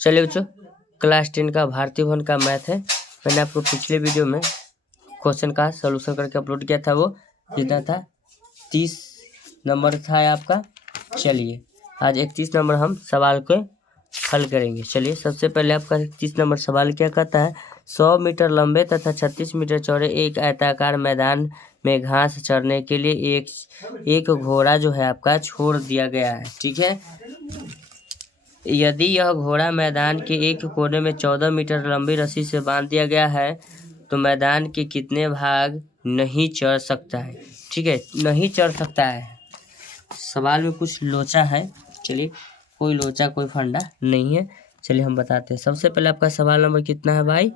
चलिए बच्चों, क्लास 10 का भारतीय भवन का मैथ है। मैंने आपको पिछले वीडियो में क्वेश्चन का सॉल्यूशन करके अपलोड किया था। वो कितना था? 30 नंबर था आपका। चलिए आज 31 नंबर हम सवाल को हल करेंगे। चलिए सबसे पहले आपका 31 नंबर सवाल क्या कहता है? 100 मीटर लंबे तथा 36 मीटर चौड़े एक आयताकार मैदान में घास चरने के लिए एक घोड़ा जो है आपका छोड़ दिया गया है। ठीक है, यदि यह घोड़ा मैदान के एक कोने में 14 मीटर लंबी रस्सी से बांध दिया गया है तो मैदान के कितने भाग नहीं चढ़ सकता है? ठीक है, नहीं चढ़ सकता है। सवाल में कुछ लोचा है। चलिए, कोई लोचा कोई फंडा नहीं है। चलिए हम बताते हैं। सबसे पहले आपका सवाल नंबर कितना है भाई?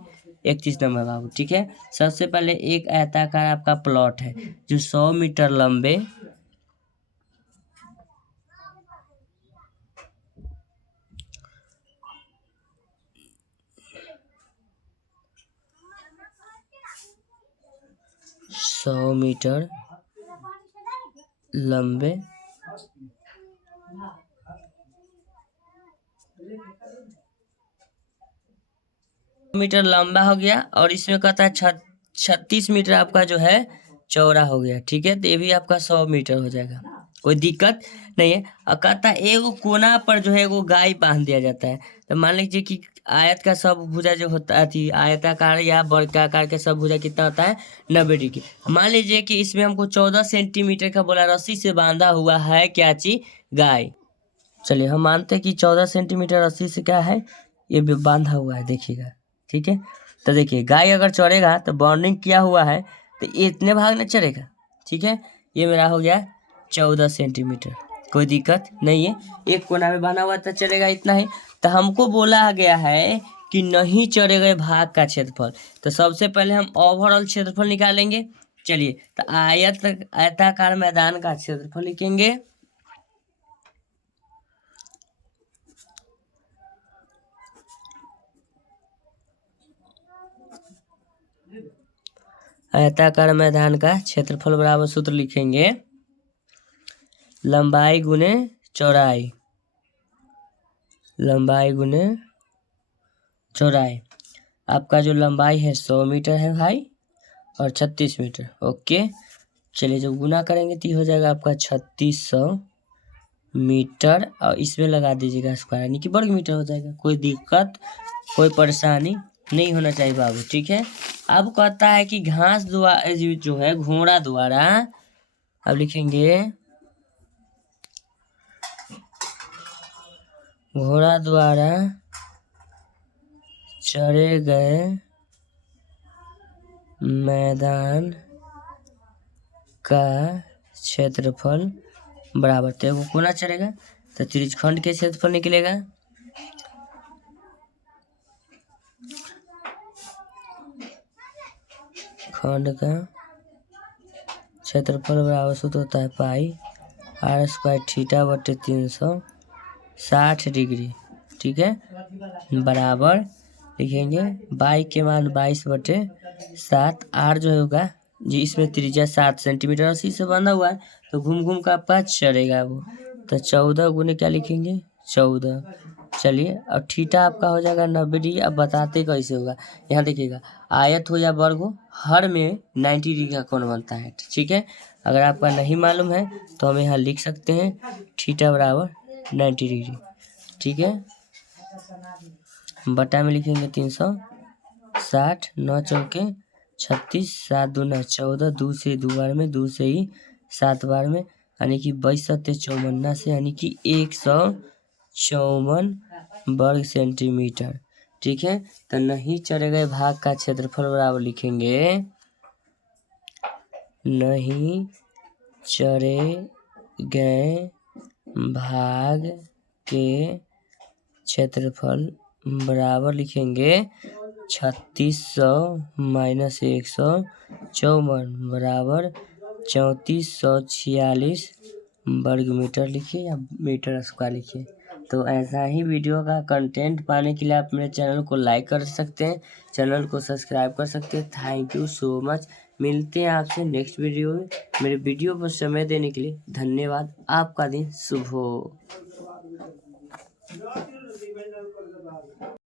31 नंबर बाबू। ठीक है, सबसे पहले एक आयताकार आपका प्लॉट है जो 100 मीटर लंबे 100 मीटर लंबे मीटर लंबा हो गया और इसमें कहता है 36 मीटर आपका जो है चौड़ा हो गया। ठीक है, तो ये भी आपका 100 मीटर हो जाएगा, कोई दिक्कत नहीं है। और कहता है एगो कोना पर जो है वो गाय बांध दिया जाता है। तो मान लीजिए कि आयत का सब भुजा जो होता है आयताकार या वर्गाकार का सब भुजा कितना होता है? 90 डिग्री। मान लीजिए कि इसमें हमको 14 सेंटीमीटर का बोला रस्सी से बांधा हुआ है क्या चीज? गाय। चलिए हम मानते हैं कि 14 सेंटीमीटर रस्सी से क्या है ये भी बांधा हुआ है, देखिएगा। ठीक है, तो देखिए गाय अगर चढ़ेगा तो बॉन्डिंग किया हुआ है तो ये इतने भाग में चढ़ेगा। ठीक है, ये मेरा हो गया 14 सेंटीमीटर, कोई दिक्कत नहीं है। एक कोना में बना हुआ तो चलेगा इतना ही। तो हमको बोला गया है कि नहीं चढ़े गए भाग का क्षेत्रफल। तो सबसे पहले हम ओवरऑल क्षेत्रफल निकालेंगे। चलिए, तो आयताकार मैदान का क्षेत्रफल लिखेंगे। आयताकार मैदान का क्षेत्रफल बराबर सूत्र लिखेंगे लंबाई गुने चौड़ाई, लंबाई गुने चौड़ाई। आपका जो लंबाई है 100 मीटर है भाई और 36 मीटर। ओके, चलिए जब गुना करेंगे तो हो जाएगा आपका 3600 मीटर और इसमें लगा दीजिएगा स्क्वायर, यानी कि वर्ग मीटर हो जाएगा। कोई दिक्कत कोई परेशानी नहीं होना चाहिए बाबू। ठीक है, अब कहता है कि घास द्वारा जो है घोड़ा द्वारा, अब लिखेंगे घोड़ा द्वारा चढ़े गए मैदान का क्षेत्रफल बराबर, तो वो कोना चढ़ेगा तो त्रिज्यखंड के क्षेत्रफल निकलेगा। खंड का क्षेत्रफल बराबर सूत्र होता है पाई आर स्क्वायर थीटा बटे 360 डिग्री। ठीक है, बराबर लिखेंगे बाई के मान 22/7। आर जो होगा जी इसमें त्रिज्या 7 सेंटीमीटर रस्सी से बंधा हुआ है तो घूम घूम का आपका चढ़ेगा वो। तो 14 गुने क्या लिखेंगे? 14। चलिए, और थीटा आपका हो जाएगा 90 डिग्री। अब बताते कैसे होगा, यहाँ देखिएगा आयत हो या वर्ग हो हर में 90 डिग्री का कोण बनता है। ठीक है, अगर आपका नहीं मालूम है तो हम यहाँ लिख सकते हैं थीटा बराबर 90 डिग्री। ठीक है, बटा में लिखेंगे 360, 9 चौके 36, 7 दूना 14, 2 से 2 बार में, 2 से ही 7 बार में, यानी कि 22/54 से, यानी कि 154 वर्ग सेंटीमीटर। ठीक है, तो नहीं चढ़े गए भाग का क्षेत्रफल बराबर लिखेंगे नहीं चढ़े गए भाग के क्षेत्रफल बराबर लिखेंगे 3600 माइनस 154 बराबर 3446 वर्ग मीटर लिखिए या मीटर स्क्वायर लिखिए। तो ऐसा ही वीडियो का कंटेंट पाने के लिए आप मेरे चैनल को लाइक कर सकते हैं, चैनल को सब्सक्राइब कर सकते हैं। Thank you so much. मिलते हैं आपसे नेक्स्ट वीडियो में। मेरे वीडियो पर समय देने के लिए धन्यवाद। आपका दिन शुभ हो।